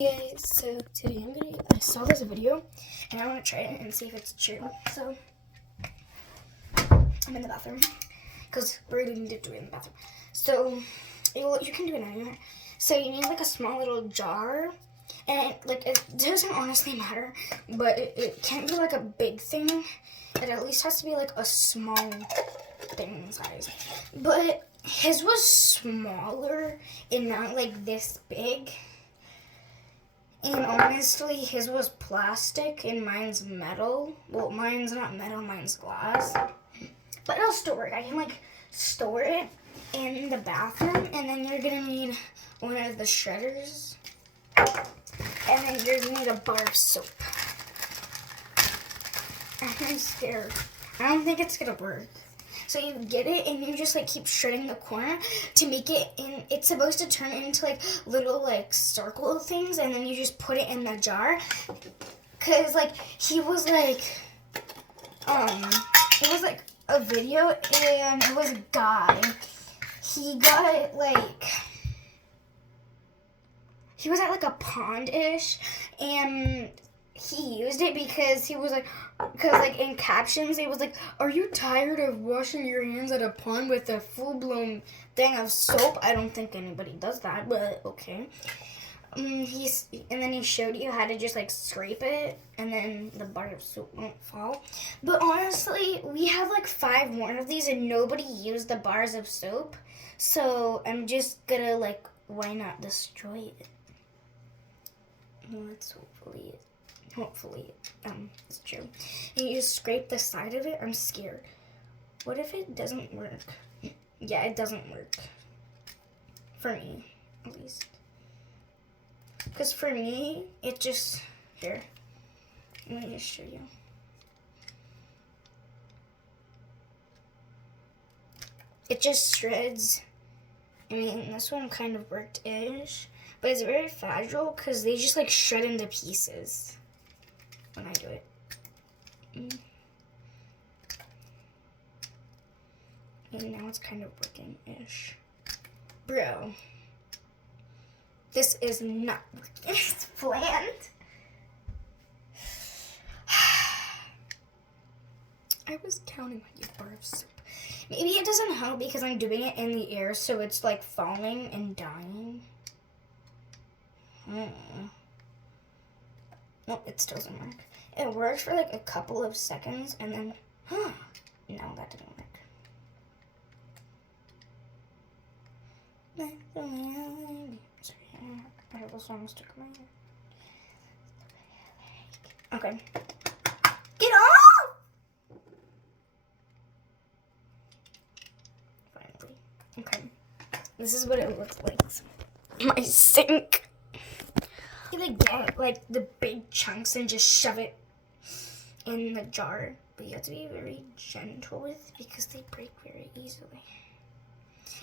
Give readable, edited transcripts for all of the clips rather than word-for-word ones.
Hey guys, so today I saw this video and I want to try it and see if it's true. So I'm in the bathroom because we're going to do it in the bathroom. So you can do it anywhere. So you need like a small little jar, and it doesn't honestly matter, but it can't be like a big thing. It at least has to be like a small thing size. But his was smaller and not like this big. And honestly, his was plastic and mine's metal. Well, mine's not metal, mine's glass. But it'll still work. I can store it in the bathroom, and then you're gonna need one of the shredders. And then you're gonna need a bar of soap. I'm scared. I don't think it's gonna work. So you get it and you just keep shredding the corner to make it in. It's supposed to turn into little circle things, and then you just put it in the jar. Cause he was it was a video, and it was a guy. He got he was at a pond-ish, and he used it because he was in captions he was are you tired of washing your hands at a pond with a full-blown thing of soap? I don't think anybody does that, but okay. And then he showed you how to just scrape it, and then the bar of soap won't fall. But honestly, we have 5 more of these, and nobody used the bars of soap, so I'm just gonna why not destroy it? Let's hopefully it's true. And you just scrape the side of it. I'm scared. What if it doesn't work? Yeah, it doesn't work. For me, at least. Because for me, it just... Here. Let me just show you. It just shreds. I mean, this one kind of worked-ish. But it's very fragile because they just shred into pieces when I do it. And now it's kind of working-ish. Bro. This is not working as planned. I was counting on you, bar of soap. Maybe it doesn't help because I'm doing it in the air, so it's falling and dying. Nope, it still doesn't work. It works for a couple of seconds, and then, no, that didn't work. Sorry, I have a song stuck in my ear. Okay. Get off! Finally. Okay. This is what it looks like. My sink. I'm gonna get the big chunks and just shove it in the jar, but you have to be very gentle with because they break very easily.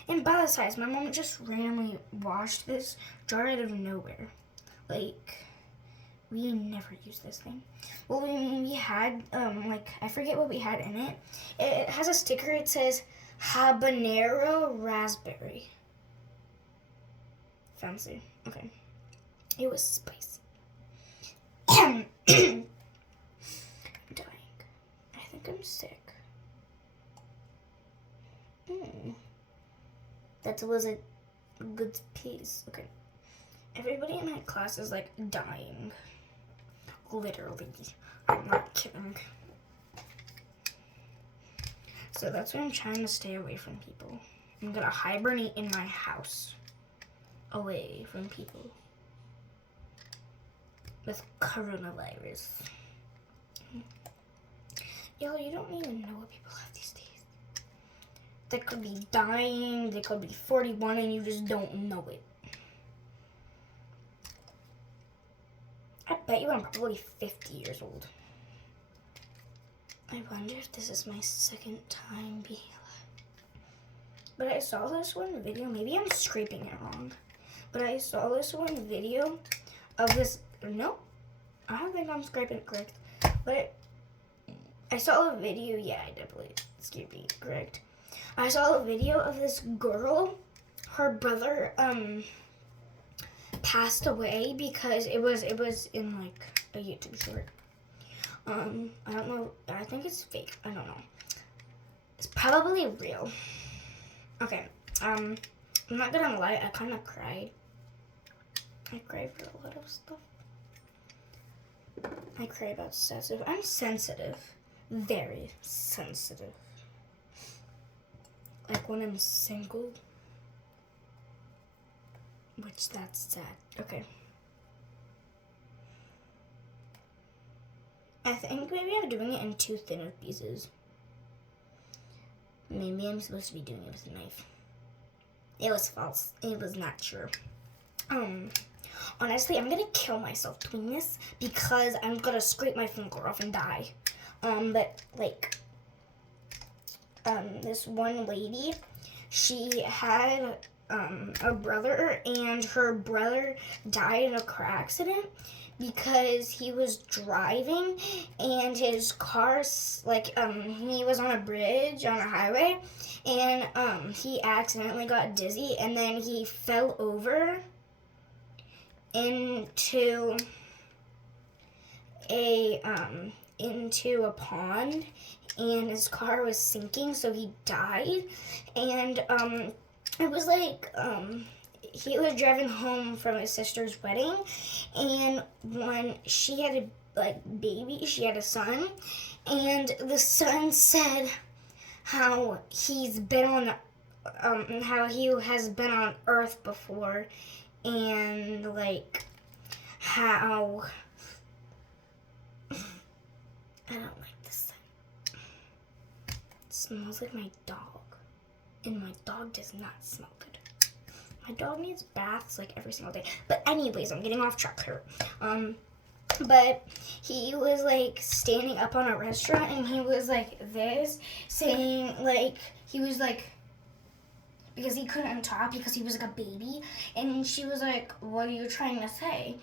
And by the size, my mom just randomly washed this jar out of nowhere. We never use this thing. Well, we had I forget what we had in it. It has a sticker. It says habanero raspberry. Fancy. Okay. It was spicy. I'm dying. I think I'm sick. That was a good piece. Okay. Everybody in my class is dying. Literally. I'm not kidding. So that's why I'm trying to stay away from people. I'm gonna hibernate in my house. Away from people. With coronavirus. Yo, you don't even know what people have these days. They could be dying, they could be 41, and you just don't know it. I bet you I'm probably 50 years old. I wonder if this is my second time being alive. But I saw this one video, maybe I'm scraping it wrong. But I saw this one video of this, no, I don't think I'm scraping it correct. But I saw a video, yeah, I definitely scraped it correct. I saw a video of this girl, her brother, passed away because it was in like a YouTube short. I don't know. I think it's fake. I don't know. It's probably real. Okay. I'm not gonna lie. I kind of cried. I cry for a lot of stuff. I cry about sensitive. I'm sensitive. Very sensitive. Like when I'm single. Which that's sad. Okay. I think maybe I'm doing it in too thin of pieces. Maybe I'm supposed to be doing it with a knife. It was false. It was not true. Honestly, I'm gonna kill myself doing this because I'm gonna scrape my finger off and die. But like, this one lady, she had a brother, and her brother died in a car accident because he was driving and his car, like, he was on a bridge on a highway, and he accidentally got dizzy, and then he fell over into a pond, and his car was sinking, so he died. And it was like he was driving home from his sister's wedding, and when she had a baby, she had a son, and the son said how he's been on how he has been on Earth before, and like how I don't like this scent. It smells like my dog, and my dog does not smell good. My dog needs baths like every single day. But anyways, I'm getting off track here. But he was like standing up on a restaurant, and he was like this, saying like, he was like, because he couldn't talk because he was like a baby, and she was like, what are you trying to say?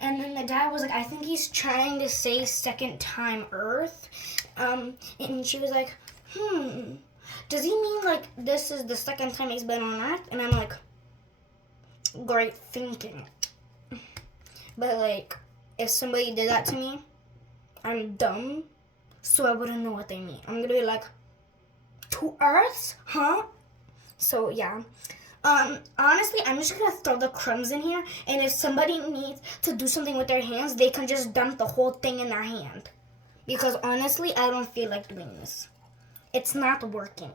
And then the dad was like, I think he's trying to say second time Earth. And she was like, does he mean like this is the second time he's been on Earth? And I'm like, great thinking. But like, if somebody did that to me, I'm dumb, so I wouldn't know what they mean. I'm gonna be like, 2 Earths? Huh? So yeah. Honestly, I'm just gonna throw the crumbs in here, and if somebody needs to do something with their hands, they can just dump the whole thing in their hand. Because honestly, I don't feel like doing this. It's not working.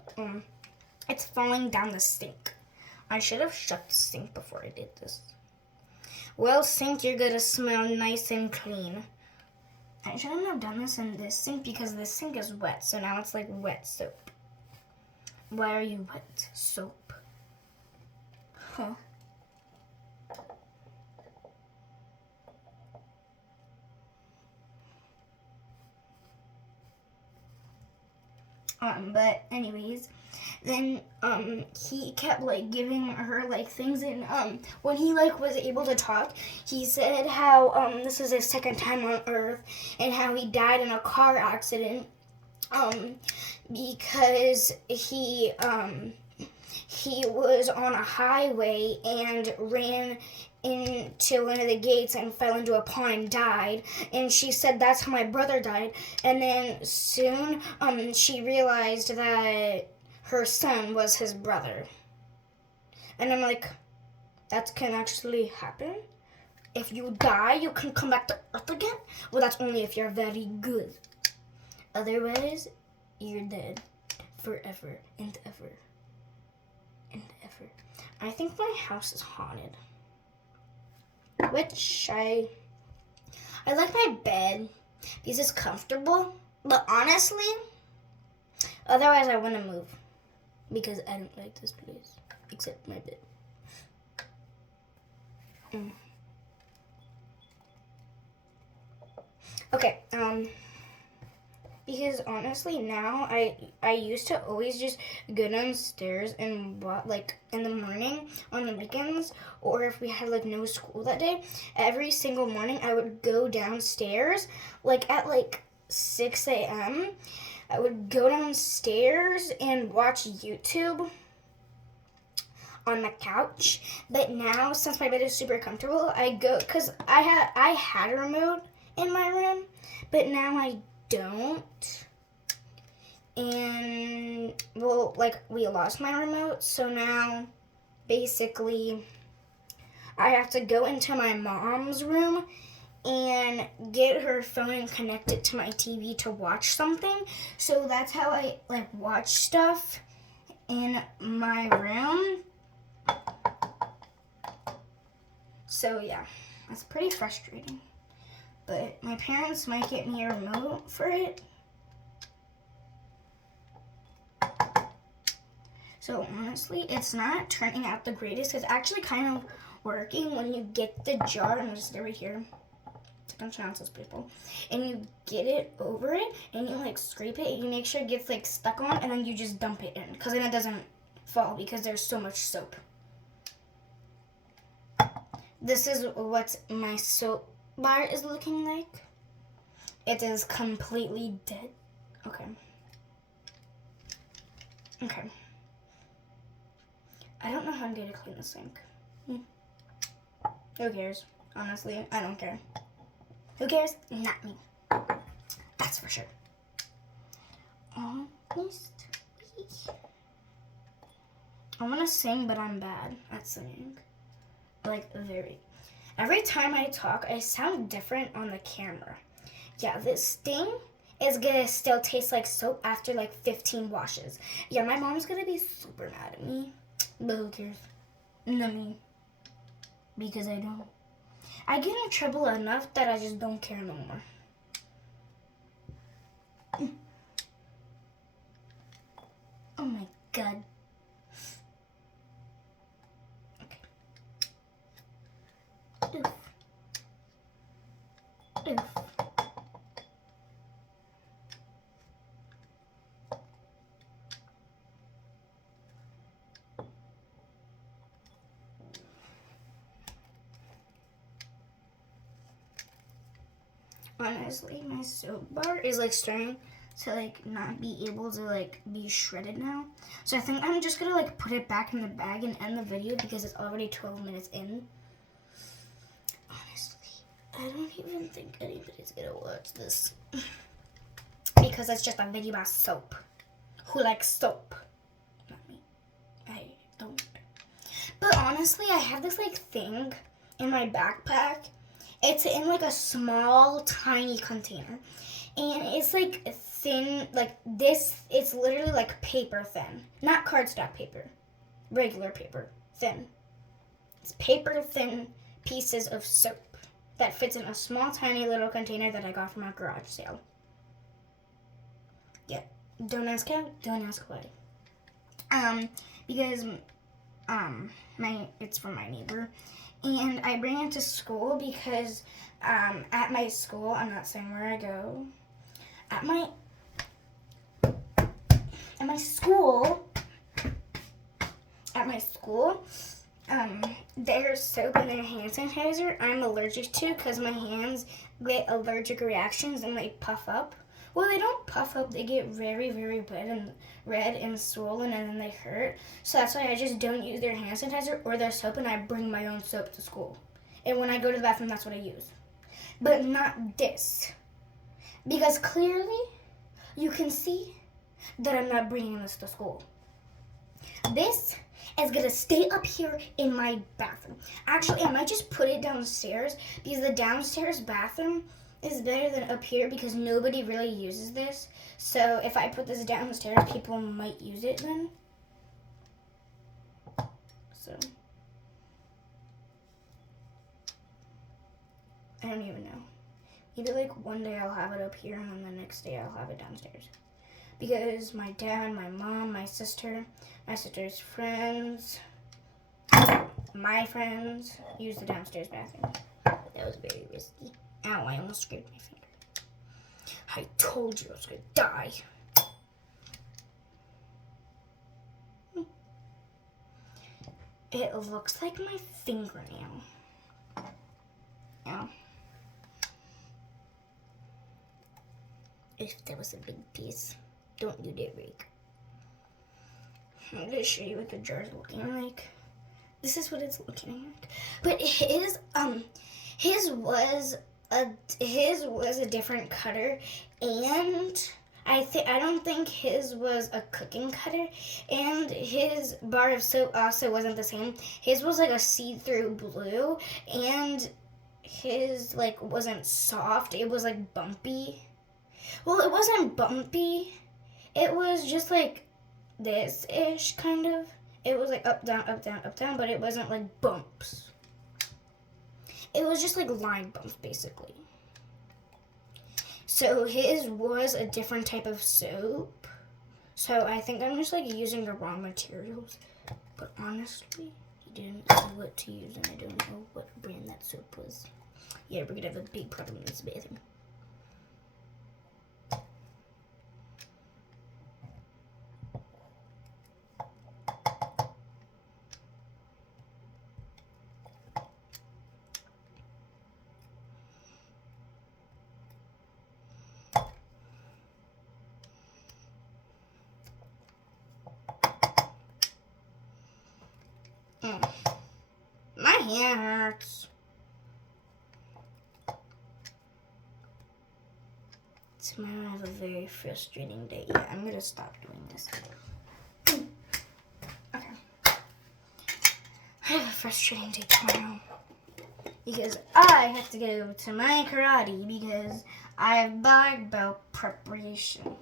It's falling down the sink. I should have shut the sink before I did this. Well, sink, you're gonna smell nice and clean. I shouldn't have done this in this sink because this sink is wet, so now it's like wet soap. Why are you wet soap? Huh. But anyways, then he kept like giving her like things, and when he like was able to talk, he said how this is his second time on Earth, and how he died in a car accident because he was on a highway and ran into one of the gates and fell into a pond and died. And she said that's how my brother died. And then soon she realized that her son was his brother. And I'm like, that can actually happen? If you die, you can come back to Earth again? Well, that's only if you're very good. Otherwise, you're dead forever and ever and ever. I think my house is haunted. Which I like my bed because it's comfortable. But honestly, otherwise I want to move because I don't like this place except my bed. Okay, because honestly now I used to always just go downstairs and like in the morning on the weekends, or if we had like no school that day, every single morning I would go downstairs like at like 6 a.m. I would go downstairs and watch YouTube. on the couch. But now, since my bed is super comfortable, I go, because I had a remote in my room, but now I don't. And, well, like, we lost my remote, so now, basically, I have to go into my mom's room and get her phone and connect it to my TV to watch something. So that's how I, like, watch stuff in my room. So, yeah, that's pretty frustrating. But my parents might get me a remote for it. So honestly, it's not turning out the greatest. It's actually kind of working when you get the jar. I'm just right here. Don't pronounce those people. And you get it over it, and you like scrape it, and you make sure it gets like stuck on, and then you just dump it in, because then it doesn't fall because there's so much soap. This is what my soap bar is looking like. It is completely dead. Okay. Okay. I don't know how I'm going to clean the sink. Who cares? Honestly, I don't care. Who cares? Not me. That's for sure. Honestly. I want to sing, but I'm bad at singing. Like, very. Every time I talk, I sound different on the camera. Yeah, this thing is gonna still taste like soap after like 15 washes. Yeah, my mom's gonna be super mad at me. But who cares? Not me. Because I don't. I get in trouble enough that I just don't care no more. Oh my god. Okay. Oof. Oof. Honestly, my soap bar is like starting to like not be able to like be shredded now. So I think I'm just gonna like put it back in the bag and end the video because it's already 12 minutes in. Honestly, I don't even think anybody's gonna watch this because it's just a video about soap. Who likes soap? Not me. I don't. But honestly, I have this like thing in my backpack. It's in like a small, tiny container. And it's like thin, like this, it's literally like paper thin. Not cardstock paper, regular paper, thin. It's paper thin pieces of soap that fits in a small, tiny little container that I got from a garage sale. Yeah, don't ask how, don't ask why. Because, it's from my neighbor. And I bring it to school because at my school, I'm not saying where I go, at my school, there's soap and their hand sanitizer I'm allergic to because my hands get allergic reactions and they puff up. Well, they don't puff up, they get very, very red and swollen and then they hurt. So that's why I just don't use their hand sanitizer or their soap and I bring my own soap to school. And when I go to the bathroom, that's what I use. But not this. Because clearly, you can see that I'm not bringing this to school. This is gonna stay up here in my bathroom. Actually, I might just put it downstairs because the downstairs bathroom is better than up here because nobody really uses this. So if I put this downstairs, people might use it then. So I don't even know. Maybe like one day I'll have it up here and then the next day I'll have it downstairs. Because my dad, my mom, my sister's friends, my friends use the downstairs bathroom. That was very risky. Ow, I almost scraped my finger. I told you I was gonna die. It looks like my fingernail. Ow. If that was a big piece, don't you dare break. I'm gonna show you what the jar is looking like. this is what it's looking like. But his was a different cutter, and I don't think his was a cooking cutter, and his bar of soap also wasn't the same. His was like a see-through blue, and his like wasn't soft. It was like bumpy. Well, it wasn't bumpy. It was just like this-ish kind of. It was like up, down, up, down, up, down, but it wasn't like bumps. It was just like line bumps, basically. So his was a different type of soap. So I think I'm just like using the wrong materials. But honestly, he didn't know what to use, and I don't know what brand that soap was. Yeah, we're gonna have a big problem in this bathroom. My hand hurts. Tomorrow I have a very frustrating day. Yeah, I'm gonna stop doing this. Okay. I have a frustrating day tomorrow because I have to go to my karate because I have black belt preparation.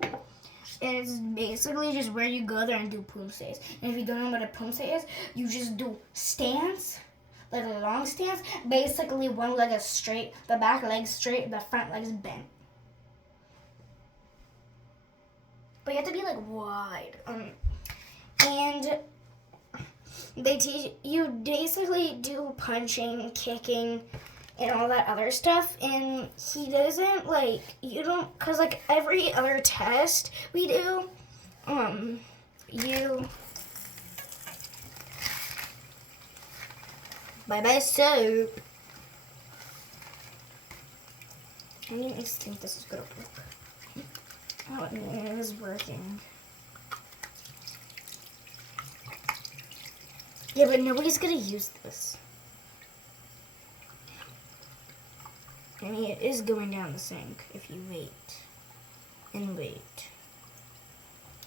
It's basically just where you go there and do poomsaes. And if you don't know what a poomsae is, you just do stance, like a long stance. Basically, one leg is straight, the back leg's straight, the front leg's bent. But you have to be like wide. And they teach you basically do punching, kicking, and all that other stuff, and he doesn't like, you don't, cause like every other test we do, you bye soap. I didn't think this is gonna work. Oh, it is working. Yeah, but nobody's gonna use this. I mean, it is going down the sink if you wait and wait.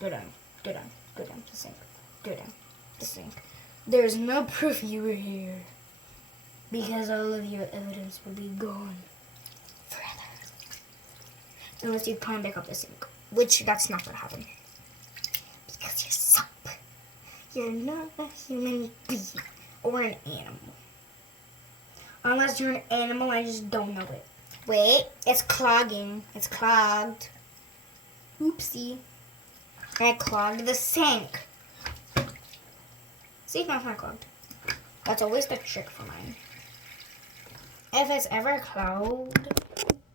Go down, go down, go down the sink, go down the sink. There's no proof you were here because all of your evidence will be gone forever. Unless you climb back up the sink, which that's not gonna happen. Because you're soap. You're not a human being or an animal. Unless you're an animal, I just don't know it. Wait, it's clogging. It's clogged. Oopsie. I clogged the sink. See, no, it's not clogged. That's always the trick for mine. If it's ever clogged,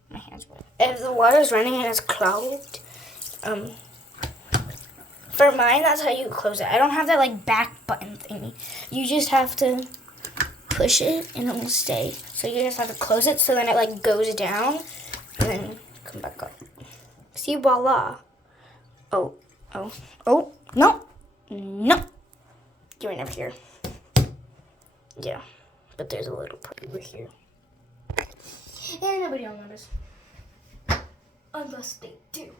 my hands wet. If the water's running and it's clogged, for mine, that's how you close it. I don't have that like back button thingy. You just have to push it and it will stay. So you just have to close it so then it like goes down and then come back up. See, voila. Oh, no. You were never here. Yeah, but there's a little part over here. And nobody will notice. Unless they do.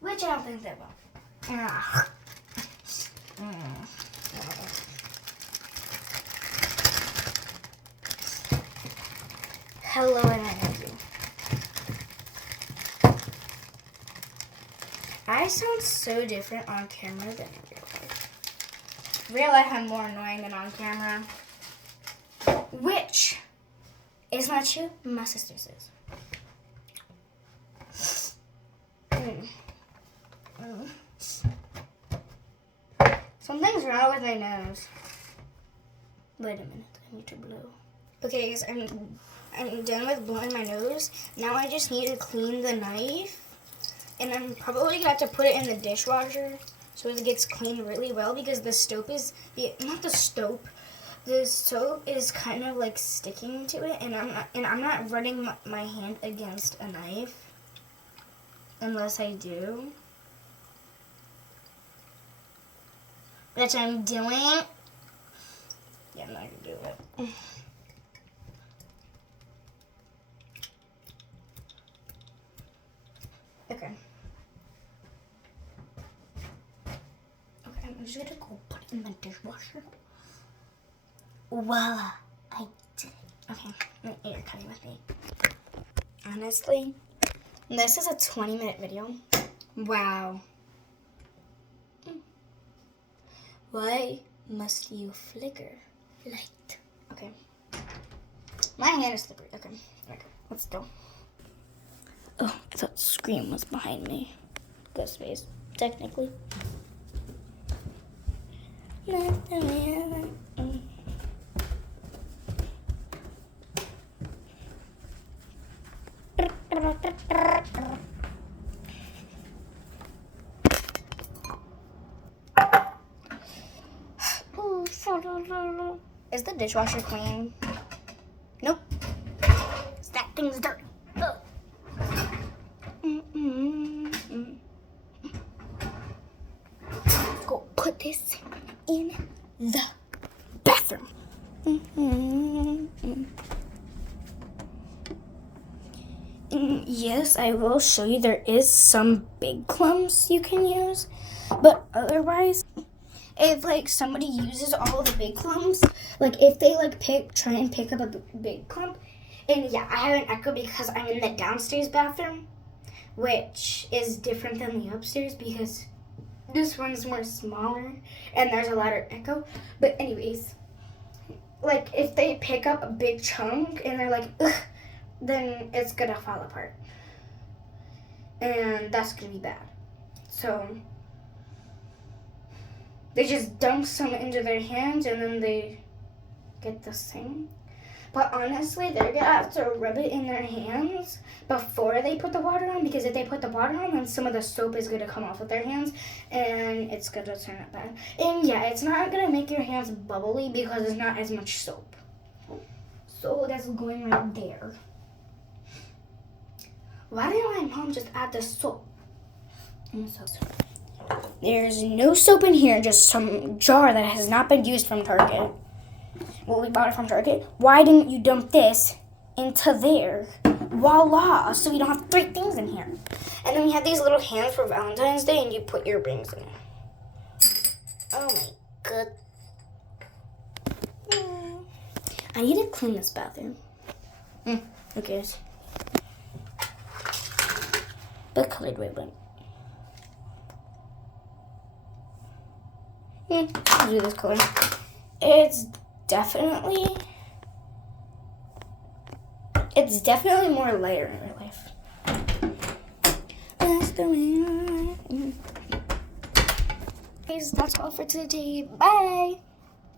Which I don't think they will. Hello, and I love you. I sound so different on camera than in real life. Real life, I'm more annoying than on camera. Which is not true. My sister says. Something's wrong with my nose. Wait a minute, I need to blow. Okay, guys, I'm done with blowing my nose. Now I just need to clean the knife. And I'm probably gonna have to put it in the dishwasher so it gets cleaned really well because the soap is, the soap is kind of like sticking to it, and I'm not running my hand against a knife unless I do. Which I'm doing. Yeah, I'm not gonna do it. Okay. Okay, I'm just gonna go put it in the dishwasher. Voila, I did it. Okay, you're coming with me. Honestly, this is a 20-minute video. Wow. Why must you flicker? Light. Okay. My hand is slippery. Okay, let's go. Oh, I thought Scream was behind me. Ghostface, technically. Is the dishwasher clean? Nope. That thing's dirty. Go put this in the bathroom. Yes, I will show you. There is some big clumps you can use, but otherwise, if like somebody uses all the big clumps, like if they like try and pick up a big clump, and yeah, I have an echo because I'm in the downstairs bathroom, which is different than the upstairs because this one's more smaller and there's a louder echo. But anyways, like if they pick up a big chunk and they're like, ugh, then it's gonna fall apart. And that's gonna be bad. So they just dump some into their hands and then they get the same. But honestly, they're gonna have to rub it in their hands before they put the water on, because if they put the water on, then some of the soap is gonna come off with their hands and it's gonna turn it bad. And yeah, it's not gonna make your hands bubbly because there's not as much soap. So that's going right there. Why didn't my mom just add the soap? There's no soap in here, just some jar that has not been used from Target. Well, we bought it from Target. Why didn't you dump this into there? Voila! So we don't have 3 things in here. And then we have these little hands for Valentine's Day, and you put your rings in there. Oh my god. I need to clean this bathroom. Who cares? But colored ribbon. I'll do this color. It's definitely more layer in real life. That's the way I am. That's all for today. Bye.